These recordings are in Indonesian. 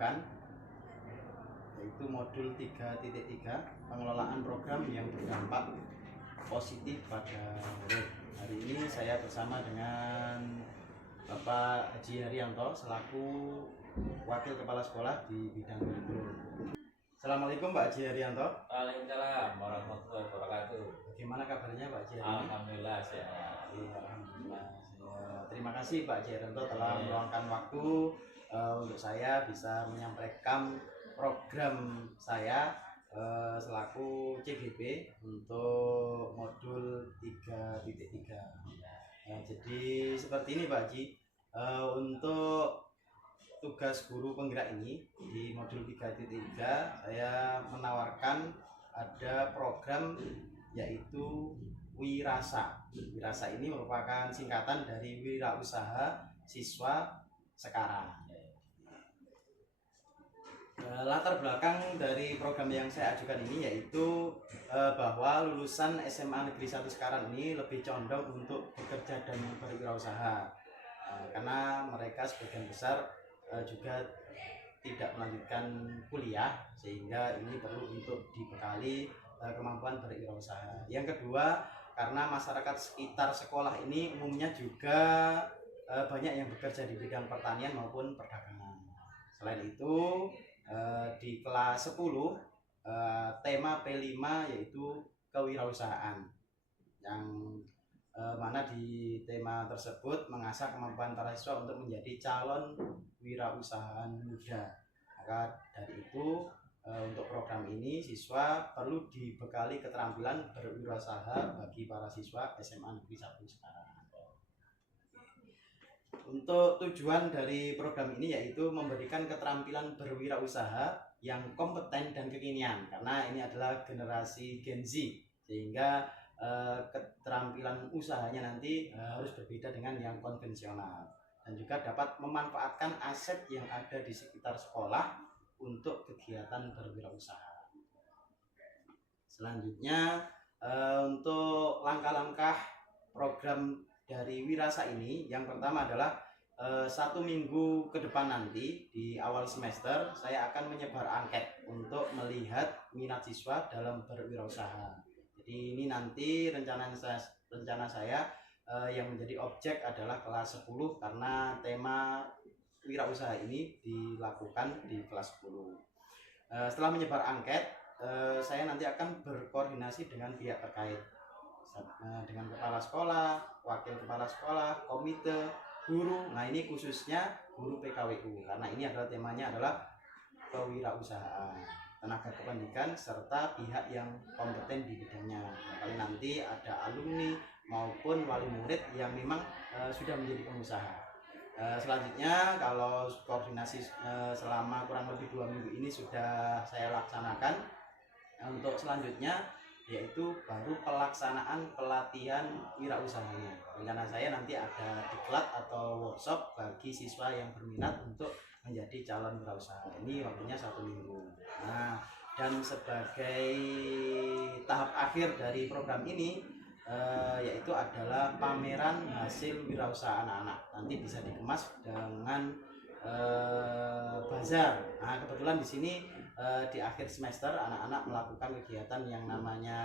ajukan, yaitu modul 3.3 pengelolaan program yang berdampak positif pada murid. Hari ini saya bersama dengan Bapak Haji Haryanto selaku Wakil Kepala Sekolah di bidang kurikulum. Assalamualaikum Pak Haji Haryanto. Waalaikumsalam warahmatullahi wabarakatuh. Bagaimana kabarnya Pak Haji hari ini? Alhamdulillah sehat. Alhamdulillah. Terima kasih Pak Haji Haryanto telah meluangkan waktu untuk saya bisa menyampaikan program saya selaku CGP untuk modul 3.3. Jadi seperti ini Pak Haji, untuk tugas guru penggerak ini di modul 3.3 saya menawarkan ada program yaitu Wirasa. Wirasa ini merupakan singkatan dari Wirausaha Siswa Sekarang. Latar belakang dari program yang saya ajukan ini yaitu bahwa lulusan SMA Negeri 1 Sekarang ini lebih condong untuk bekerja dan berwirausaha, karena mereka sebagian besar juga tidak melanjutkan kuliah, sehingga ini perlu untuk dibekali kemampuan berwirausaha. Yang kedua, karena masyarakat sekitar sekolah ini umumnya juga banyak yang bekerja di bidang pertanian maupun perdagangan. Selain itu, di kelas 10 tema P5 yaitu kewirausahaan, yang mana di tema tersebut mengasah kemampuan para siswa untuk menjadi calon wirausahaan muda. Maka dari itu untuk program ini siswa perlu dibekali keterampilan berwirausaha bagi para siswa SMA Negeri 1 Sekarang. Untuk tujuan dari program ini yaitu memberikan keterampilan berwirausaha yang kompeten dan kekinian, karena ini adalah generasi Gen Z, sehingga keterampilan usahanya nanti harus berbeda dengan yang konvensional, dan juga dapat memanfaatkan aset yang ada di sekitar sekolah untuk kegiatan berwirausaha. Selanjutnya, untuk langkah-langkah program dari Wirasa ini, yang pertama adalah 1 minggu ke depan nanti di awal semester saya akan menyebar angket untuk melihat minat siswa dalam berwirausaha. Jadi ini nanti rencana saya yang menjadi objek adalah kelas 10, karena tema wirausaha ini dilakukan di kelas 10. Setelah menyebar angket, saya nanti akan berkoordinasi dengan pihak terkait, dengan kepala sekolah, wakil kepala sekolah, komite, guru. Nah, ini khususnya guru PKWU, karena ini adalah temanya adalah kewirausahaan, tenaga kependidikan serta pihak yang kompeten di bidangnya. Kali nanti ada alumni maupun wali murid yang memang sudah menjadi pengusaha. Selanjutnya, kalau koordinasi selama kurang lebih 2 minggu ini sudah saya laksanakan, untuk selanjutnya yaitu baru pelaksanaan pelatihan wirausahanya. Rencana saya nanti ada diklat atau workshop bagi siswa yang berminat untuk menjadi calon wirausaha. Ini waktunya 1 minggu. Nah, dan sebagai tahap akhir dari program ini yaitu adalah pameran hasil wirausaha anak-anak. Nanti bisa dikemas dengan bazar. Nah, kebetulan di sini di akhir semester anak-anak melakukan kegiatan yang namanya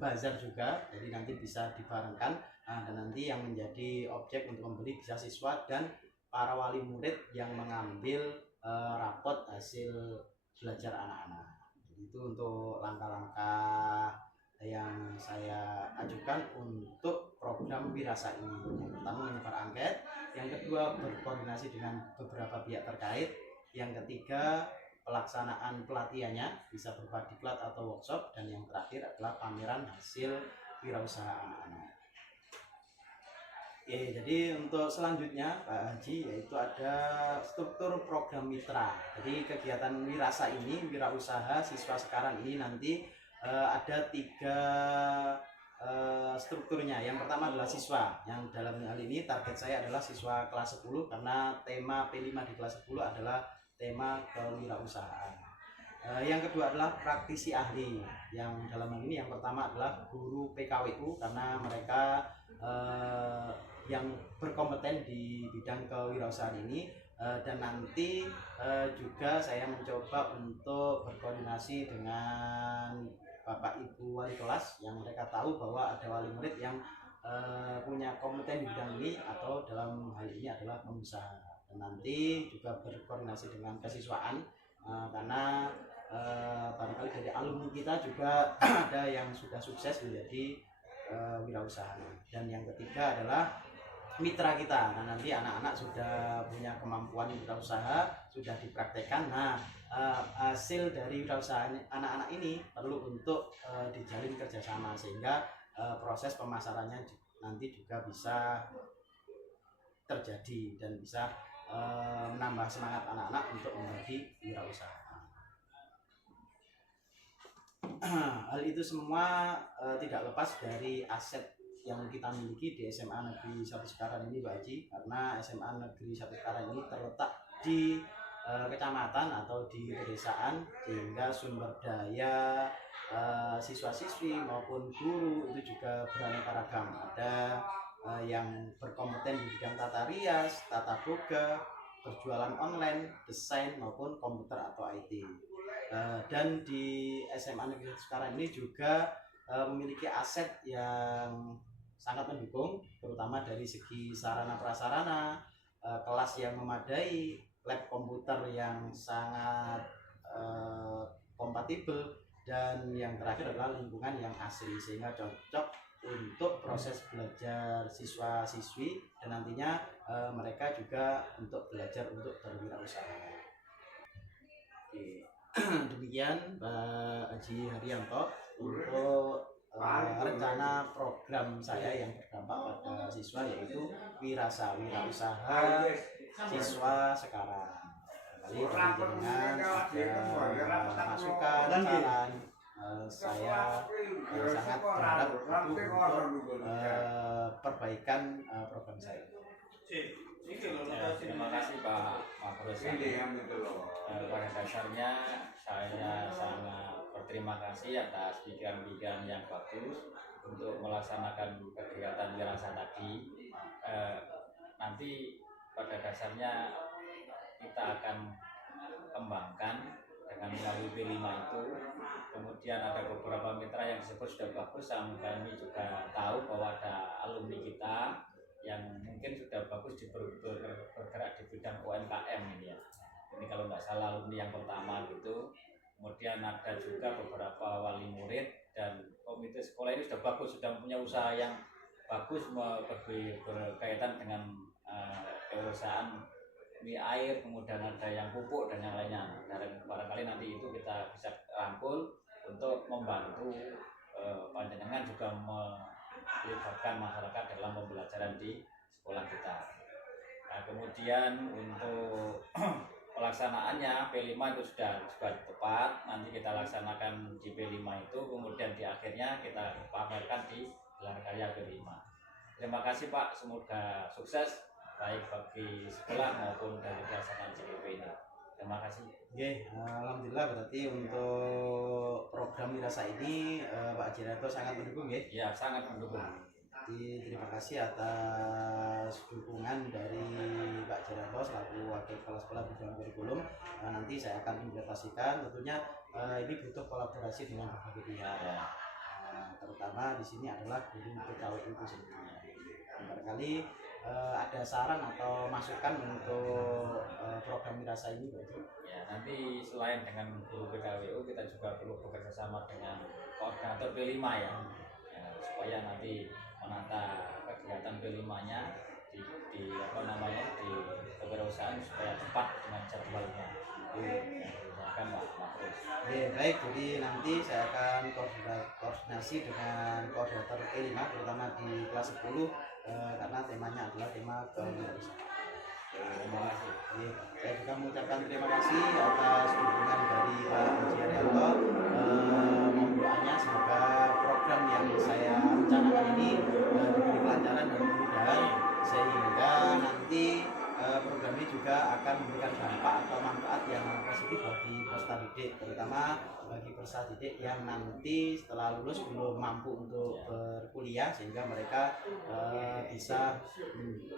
bazar juga, jadi nanti bisa dibarengkan. Dan nanti yang menjadi objek untuk membeli bisa siswa dan para wali murid yang mengambil rapot hasil belajar anak-anak. Jadi itu untuk langkah-langkah yang saya ajukan untuk program Wirasa ini. Yang pertama menyebar angket, yang kedua berkoordinasi dengan beberapa pihak terkait, yang ketiga pelaksanaan pelatihannya bisa berupa diklat atau workshop, dan yang terakhir adalah pameran hasil wirausaha anak-anak. Jadi untuk selanjutnya Pak Haji, yaitu ada struktur program mitra. Jadi kegiatan Wirasa ini, wirausaha siswa sekarang ini nanti ada 3 strukturnya. Yang pertama adalah siswa, yang dalam hal ini target saya adalah siswa kelas 10, karena tema P5 di kelas 10 adalah tema kewirausahaan. Yang kedua adalah praktisi ahli, yang dalam hal ini yang pertama adalah guru PKWU, karena mereka yang berkompeten di bidang kewirausahaan ini Dan nanti juga saya mencoba untuk berkoordinasi dengan Bapak Ibu wali kelas yang mereka tahu bahwa ada wali murid yang punya kompeten di bidang ini atau dalam hal ini adalah pengusaha. Dan nanti juga berkoordinasi dengan kesiswaan karena barangkali dari alumni kita juga ada yang sudah sukses menjadi wirausaha. Dan yang ketiga adalah mitra kita. Nah, nanti anak-anak sudah punya kemampuan wirausaha, sudah dipraktekkan. Nah, hasil dari wirausaha anak-anak ini perlu untuk dijalin kerjasama sehingga proses pemasarannya nanti juga bisa terjadi dan bisa menambah semangat anak-anak untuk menjadi wirausaha. Hal itu semua tidak lepas dari aset yang kita miliki di SMA Negeri 1 Cikarang ini, Pak Haji, karena SMA Negeri 1 Cikarang ini terletak di kecamatan atau di pedesaan, sehingga sumber daya siswa-siswi maupun guru itu juga beraneka ragam. Ada yang berkompeten di bidang tata rias, tata boga, berjualan online, desain maupun komputer atau IT. Dan di SMA Negeri sekarang ini juga memiliki aset yang sangat mendukung, terutama dari segi sarana prasarana, kelas yang memadai, lab komputer yang sangat kompatibel, dan yang terakhir adalah lingkungan yang asri sehingga cocok untuk proses belajar siswa-siswi dan nantinya mereka juga untuk belajar untuk berwirausaha. Oke. Demikian Pak Haji Haryanto untuk rencana program saya yang berdampak pada siswa, yaitu wirausaha siswa sekarang. Kali dengan ada masukan, saran, saya sangat berharap untuk perbaikan program saya. Terima kasih Pak Makros. Pada dasarnya saya sangat berterima kasih atas pikiran-pikiran yang bagus untuk melaksanakan kegiatan wirausaha tadi. Nanti pada dasarnya kita akan kembangkan dengan melalui P5 itu. Kemudian ada beberapa mitra yang disebut sudah bagus, yang kami juga tahu bahwa ada alumni kita yang mungkin sudah bagus bergerak di bidang UMKM ini ya. Ini kalau nggak salah alumni yang pertama gitu. Kemudian ada juga beberapa wali murid dan komite sekolah ini sudah bagus, sudah punya usaha yang bagus berkaitan dengan kewirausahaan mie air, kemudian ada yang pupuk dan yang lainnya. Dan barangkali nanti itu kita bisa rangkul untuk membantu panjenengan juga melibatkan masyarakat dalam pembelajaran di sekolah kita. Nah, kemudian untuk pelaksanaannya P5 itu sudah tepat. Nanti kita laksanakan di P5 itu, kemudian di akhirnya kita pamerkan di gelar karya P5. Terima kasih Pak, semoga sukses baik bagi sekolah maupun dari pelaksanaan CPP ini. Terima kasih. Oke, alhamdulillah berarti untuk program wirausaha ini Pak Haji sangat mendukung ya? Ya, sangat mendukung. Jadi terima kasih atas dukungan dari Pak Haji selaku wakil kepala sekolah bidang kurikulum. Nanti saya akan implementasikan. Tentunya ini butuh kolaborasi dengan berbagai pihak. Terutama di sini adalah guru PKW itu sendiri. Barangkali ada saran atau masukan untuk program wirausaha ini, Pak Haji? Ya, nanti selain dengan guru PKWU, kita juga perlu bekerja sama dengan koordinator P5 ya, supaya nanti menata kegiatan P5-nya di apa namanya di kewirausahaan supaya tepat dengan jadwalnya. Silakan Pak Makros. Baik, jadi nanti saya akan koordinasi dengan koordinator E5 terutama di kelas 10 karena temanya adalah tema kewirausahaan. Terima kasih. Saya juga mengucapkan terima kasih atas dukungan dari Pak Haji Haryanto. Mohon doanya semoga program yang saya rencanakan ini diberi kelancaran dan kemudahan sehingga nanti program ini juga akan memberikan dampak atau manfaat yang positif bagi peserta didik, terutama bagi peserta didik yang nanti setelah lulus belum mampu untuk berkuliah sehingga mereka bisa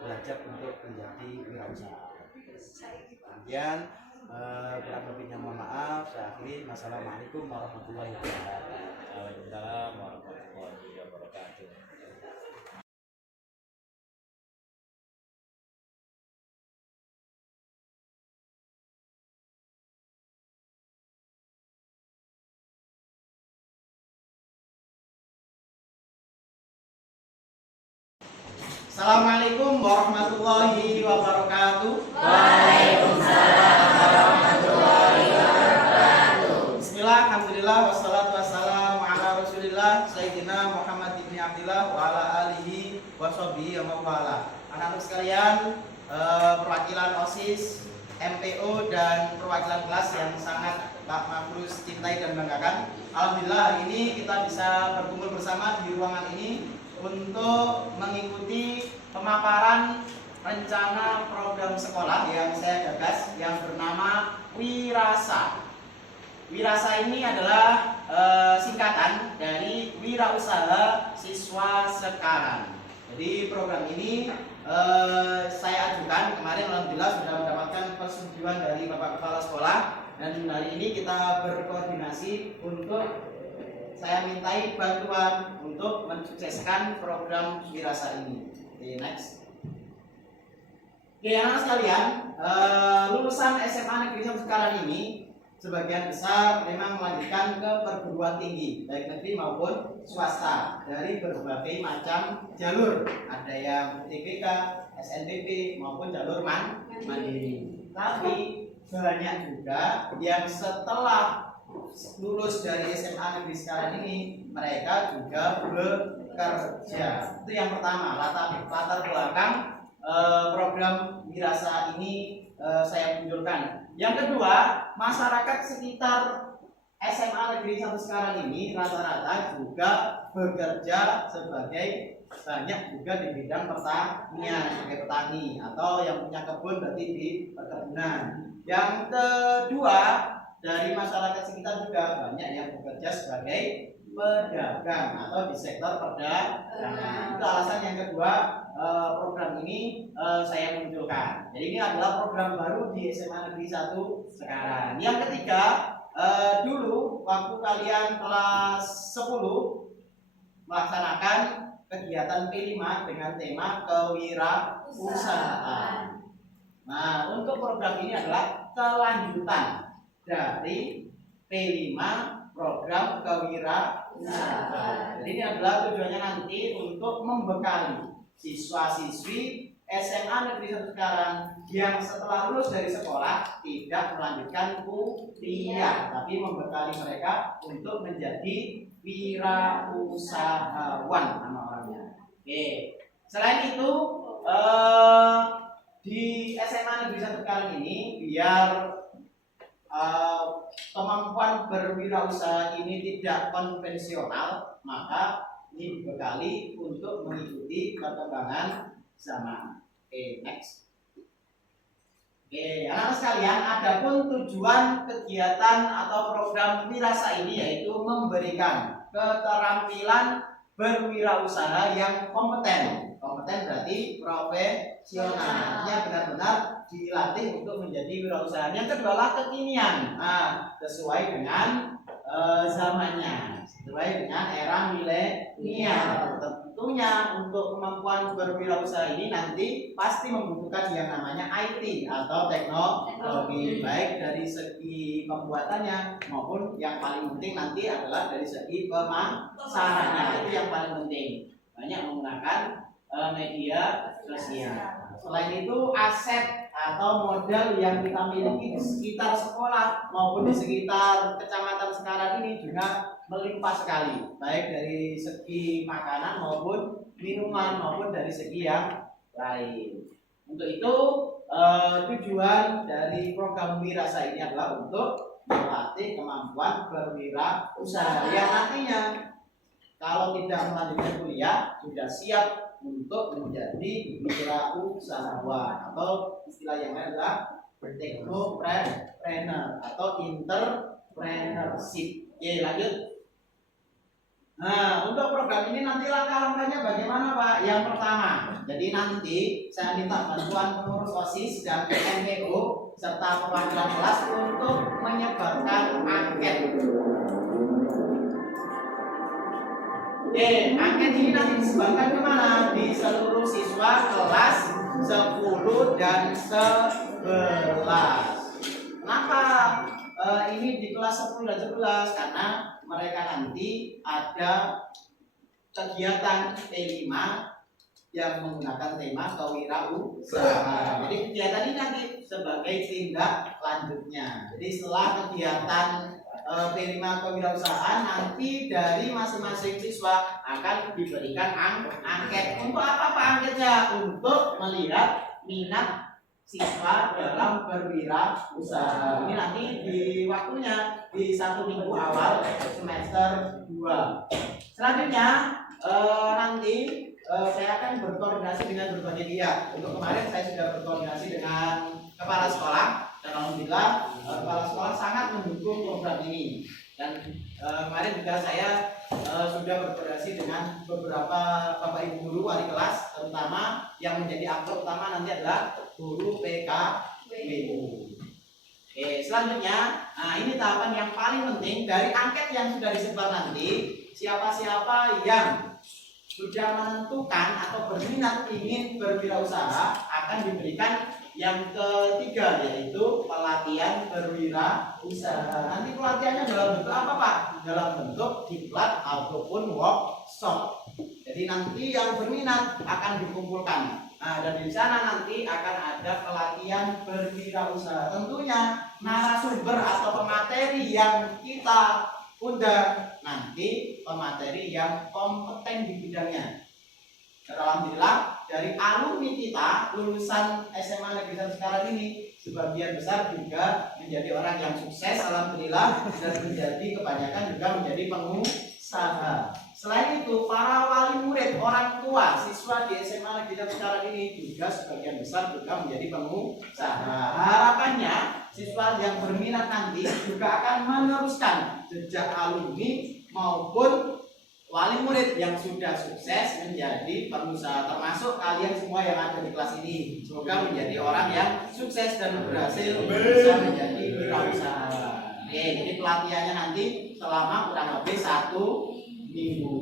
belajar untuk menjadi wirausaha. Kemudian kurang lebihnya mohon maaf. Saya akhiri. Wassalamualaikum warahmatullahi wabarakatuh. Waalaikumsalam warahmatullahi wabarakatuh. Assalamualaikum warahmatullahi wabarakatuh. Waalaikumsalam warahmatullahi wabarakatuh. Bismillah, alhamdulillah, wassalatu wassalamu ala rasulillah Sayyidina Muhammad ibn Abdillah wa ala alihi wa sahbihi wa mawala. Anak-anak sekalian, perwakilan OSIS, MPO dan perwakilan kelas yang sangat Pak Mabrus cintai dan banggakan. Alhamdulillah hari ini kita bisa berkumpul bersama di ruangan ini untuk mengikuti pemaparan rencana program sekolah yang saya gagas yang bernama Wirasa. Wirasa ini adalah singkatan dari Wirausaha Siswa Sekarang. Jadi program ini saya ajukan kemarin, alhamdulillah sudah mendapatkan persetujuan dari Bapak Kepala Sekolah, dan hari ini kita berkoordinasi untuk saya mintai bantuan untuk mensukseskan program Wirasa ini. Oke, next. Oke, anak sekalian, lulusan SMA Negeri 1 sekarang ini sebagian besar memang melanjutkan ke perguruan tinggi, baik negeri maupun swasta, dari berbagai macam jalur. Ada yang UTBK, SNBP maupun jalur mandiri. Tapi banyak juga yang setelah lulus dari SMA Negeri sekarang ini mereka juga bekerja. Itu yang pertama, latar belakang program Wirasa ini saya munculkan. Yang kedua, masyarakat sekitar SMA Negeri 1 sekarang ini rata-rata juga bekerja sebagai, banyak juga di bidang pertanian, sebagai petani atau yang punya kebun berarti di perkebunan. Yang kedua, dari masyarakat sekitar juga banyak yang bekerja sebagai pedagang atau di sektor perdagangan. Itu alasan yang kedua program ini saya munculkan. Jadi ini adalah program baru di SMA Negeri 1 sekarang. Yang ketiga, dulu waktu kalian kelas 10 melaksanakan kegiatan P5 dengan tema kewirausahaan. Nah, untuk program ini adalah kelanjutan dari P5 program kewirausahaan. Jadi ini adalah tujuannya nanti untuk membekali siswa-siswi SMA Negeri 1 sekarang yang setelah lulus dari sekolah tidak melanjutkan kuliah, tapi membekali mereka untuk menjadi wirausahawan nama orangnya. Oke. Selain itu di SMA Negeri 1 sekarang ini biar kemampuan berwirausaha ini tidak konvensional, maka ini dibekali untuk mengikuti perkembangan zaman. Oke, next. Oke, anak-anak sekalian, adapun tujuan kegiatan atau program Wirasa ini yaitu memberikan keterampilan berwirausaha yang kompeten. Kompeten berarti profesional. Artinya benar-benar dilatih untuk menjadi wirausaha. Yang kedua adalah kekinian. Sesuai dengan zamannya, sesuai dengan era milenial. Tentunya untuk kemampuan berwirausaha ini nanti pasti membutuhkan yang namanya IT atau teknologi, baik dari segi pembuatannya maupun yang paling penting nanti adalah dari segi pemasarannya. Itu yang paling penting. Banyak menggunakan media sosial. Selain itu aset atau modal yang kita miliki di sekitar sekolah maupun di sekitar kecamatan sekarang ini juga melimpah sekali, baik dari segi makanan maupun minuman maupun dari segi yang lain. Untuk itu tujuan dari program Wirasa ini adalah untuk melatih kemampuan berwirausaha yang nantinya kalau tidak melanjutkan kuliah sudah siap untuk menjadi wirausahawan atau istilah yang lain adalah technopreneur atau entrepreneurship. Oke, lanjut. Nah, untuk program ini nanti langkah-langkahnya bagaimana Pak? Yang pertama, jadi nanti saya minta bantuan pengurus OSIS dan PNPO serta perwakilan kelas untuk menyebarkan angket. Oke, angket ini nanti disebarkan kemana? Di seluruh siswa kelas 10 dan 11. Kenapa ini di kelas 10 dan 11? Karena mereka nanti ada kegiatan T5 yang menggunakan tema kewirausahaan. Jadi kegiatan ini nanti sebagai tindak lanjutnya. Jadi setelah kegiatan P5 kewirausahaan, nanti dari masing-masing siswa akan diberikan angket. Untuk apa Pak angketnya? Untuk melihat minat siswa dalam berwirausaha. Ini nanti di waktunya di 1 minggu awal semester 2. Selanjutnya nanti saya akan berkoordinasi dengan berbagai pihak. Untuk kemarin saya sudah berkoordinasi dengan kepala sekolah dan alhamdulillah kepala sekolah sangat mendukung program ini. Dan kemarin juga saya sudah berkoordinasi dengan beberapa bapak ibu guru wali kelas, terutama yang menjadi aktor utama nanti adalah guru PKWU. Oke, selanjutnya, nah ini tahapan yang paling penting dari angket yang sudah disebar nanti. Siapa-siapa yang sudah menentukan atau berminat ingin berwirausaha akan diberikan yang ketiga, yaitu pelatihan berwirausaha. Nanti pelatihannya dalam bentuk apa Pak? Dalam bentuk diklat ataupun workshop. Jadi nanti yang berminat akan dikumpulkan. Nah, dan di sana nanti akan ada pelatihan berwirausaha. Tentunya narasumber atau pemateri yang kita undang nanti pemateri yang kompeten di bidangnya. Dan alhamdulillah dari alumni kita lulusan SMA Negeri 1 sekarang ini sebagian besar juga menjadi orang yang sukses alhamdulillah, dan menjadi kebanyakan juga menjadi pengusaha. Selain itu para wali murid, orang tua siswa di SMA Negeri 1 sekarang ini juga sebagian besar juga menjadi pengusaha. Harapannya siswa yang berminat nanti juga akan meneruskan jejak alumni maupun wali murid yang sudah sukses menjadi pengusaha, termasuk kalian semua yang ada di kelas ini. Semoga menjadi orang yang sukses dan berhasil bisa menjadi wirausaha. Oke, jadi pelatihannya nanti selama kurang lebih 1 minggu.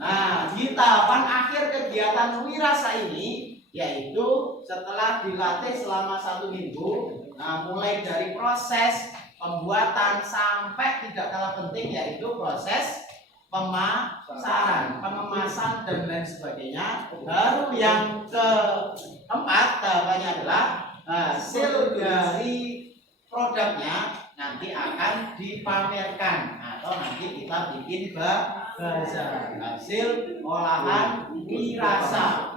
Nah, di tahapan akhir kegiatan wirasa ini, yaitu setelah dilatih selama 1 minggu, nah mulai dari proses pembuatan sampai tidak kalah penting yaitu proses pemasaran, pengemasan dan lain sebagainya. Baru yang keempat tahapannya adalah hasil dari produknya nanti akan dipamerkan atau nanti kita bikin bazar hasil olahan wirausaha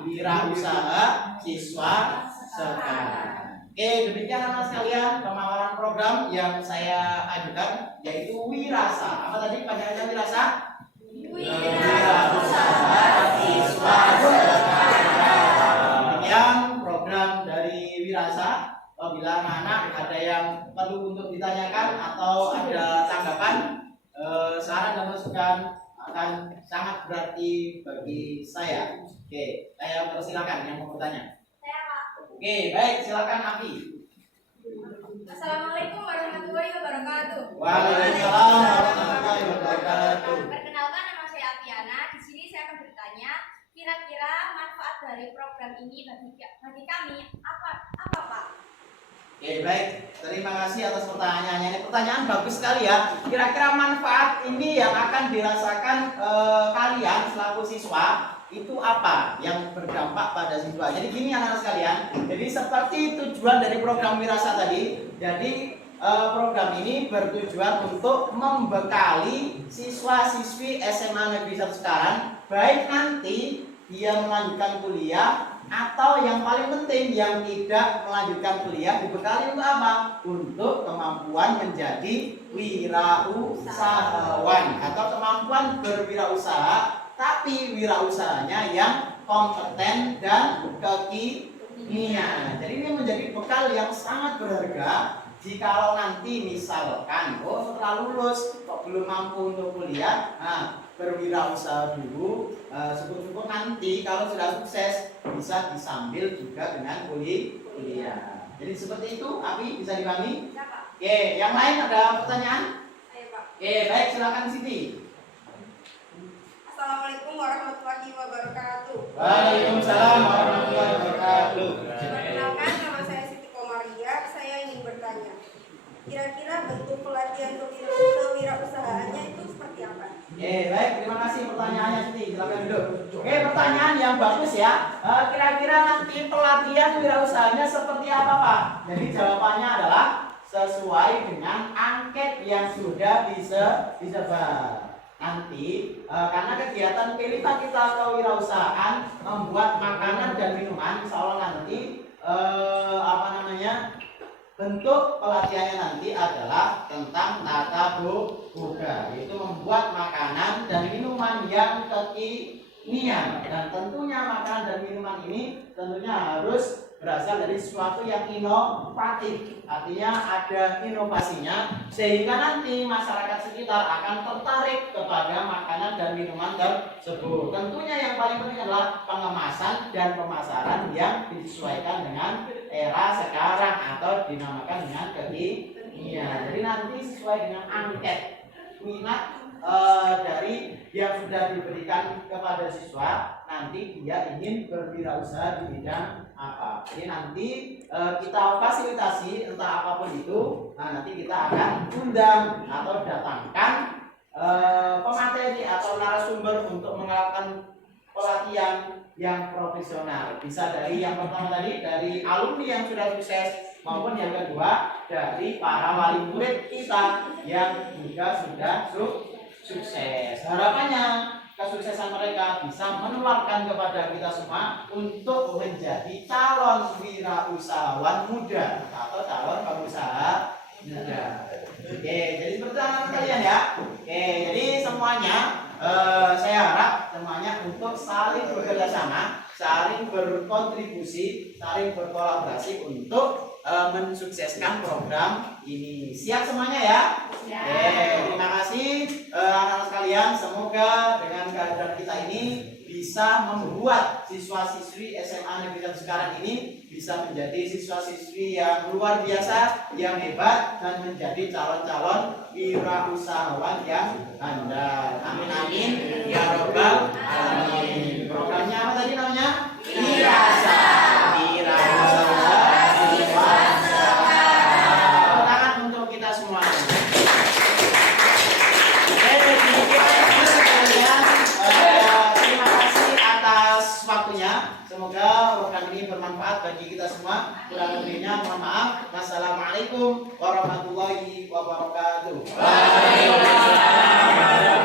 siswa sekarang. Oke, demikian anak sekalian pemaparan program yang saya ajukan yaitu wirasa. Apa tadi panjangannya wirasa? Wirausaha siswa sekarang. Yang program dari wirasa. Apabila anak ada yang perlu untuk ditanyakan atau ada tanggapan, saran dan masukan akan sangat berarti bagi saya. Oke, saya persilakan yang mau bertanya. Oke, baik, silakan Afi. Assalamualaikum warahmatullahi wabarakatuh. Waalaikumsalam warahmatullahi wabarakatuh. Perkenalkan, nama saya Afiana. Di sini saya akan bertanya, kira-kira manfaat dari program ini bagi kami apa Pak? Oke, baik. Terima kasih atas pertanyaannya. Ini pertanyaan bagus sekali ya. Kira-kira manfaat ini yang akan dirasakan kalian selaku siswa itu apa yang berdampak pada siswa? Jadi gini anak-anak sekalian. Jadi seperti tujuan dari program Wirasa tadi. Jadi program ini bertujuan untuk membekali siswa-siswi SMA Negeri 1 sekarang, baik nanti dia melanjutkan kuliah atau yang paling penting yang tidak melanjutkan kuliah dibekali untuk apa? Untuk kemampuan menjadi wirausahawan atau kemampuan berwirausaha, tapi wirausahanya yang kompeten dan kekinian. Jadi ini menjadi bekal yang sangat berharga jikalau nanti misalkan setelah lulus kok belum mampu untuk kuliah, nah berwirausaha dulu. Syukur-syukur nanti kalau sudah sukses bisa disambil juga dengan kuliah. Jadi seperti itu, Api bisa dipahami? Bisa, Pak. Oke, yang lain ada pertanyaan? Ayo, Pak. Oke, baik, silakan Siti. Assalamualaikum warahmatullahi wabarakatuh. Waalaikumsalam warahmatullahi wabarakatuh. Perkenalkan, nama saya Siti Komaria. Saya ingin bertanya, kira-kira bentuk pelatihan kewirausahaannya itu seperti apa? Oke, baik, terima kasih pertanyaannya Siti. Silakan duduk. Oke, pertanyaan yang bagus ya. Kira-kira nanti pelatihan wirausahaannya seperti apa, Pak? Jadi jawabannya adalah sesuai dengan angket yang sudah disebar. Nanti karena kegiatan P5 kita kewirausahaan membuat makanan dan minuman, insya Allah nanti bentuk pelatihannya nanti adalah tentang tata boga, yaitu membuat makanan dan minuman yang kekinian. Dan tentunya makanan dan minuman ini tentunya harus berasal dari sesuatu yang inovatif, artinya ada inovasinya sehingga nanti masyarakat sekitar akan tertarik kepada makanan dan minuman tersebut. Tentunya yang paling penting adalah pengemasan dan pemasaran yang disesuaikan dengan era sekarang atau dinamakan dengan kekinian. Jadi nanti sesuai dengan angket minat dari yang sudah diberikan kepada siswa, nanti dia ingin berwirausaha di bidang apa. Jadi nanti kita fasilitasi entah apapun itu. Nah, nanti kita akan undang atau datangkan pemateri atau narasumber untuk melakukan pelatihan yang profesional. Bisa dari yang pertama tadi dari alumni yang sudah sukses, maupun yang kedua dari para wali murid kita yang juga sudah sukses. Harapannya kesuksesan mereka bisa menularkan kepada kita semua untuk menjadi calon wirausahawan muda atau calon pengusaha muda. Oke, jadi seperti teman kalian ya. Oke, jadi semuanya saya harap semuanya untuk saling bekerja sama, saling berkontribusi, saling berkolaborasi untuk mensukseskan program ini. Siap semuanya ya? Oke, terima kasih anak-anak sekalian. Semoga dengan kehadiran kita ini bisa membuat siswa-siswi SMA Negeri 1 sekarang ini bisa menjadi siswa-siswi yang luar biasa, yang hebat, dan menjadi calon-calon wirausahawan yang handal. Amin amin ya robbal alamin. Programnya apa tadi namanya? Wirasa. Tangan untuk kita semua. Terima kasih atas waktunya. Semoga program ini bermanfaat bagi kita semua. Kurang lebihnya mohon maaf. Wassalamualaikum warahmatullahi wabarakatuh. Waalaikumsalam.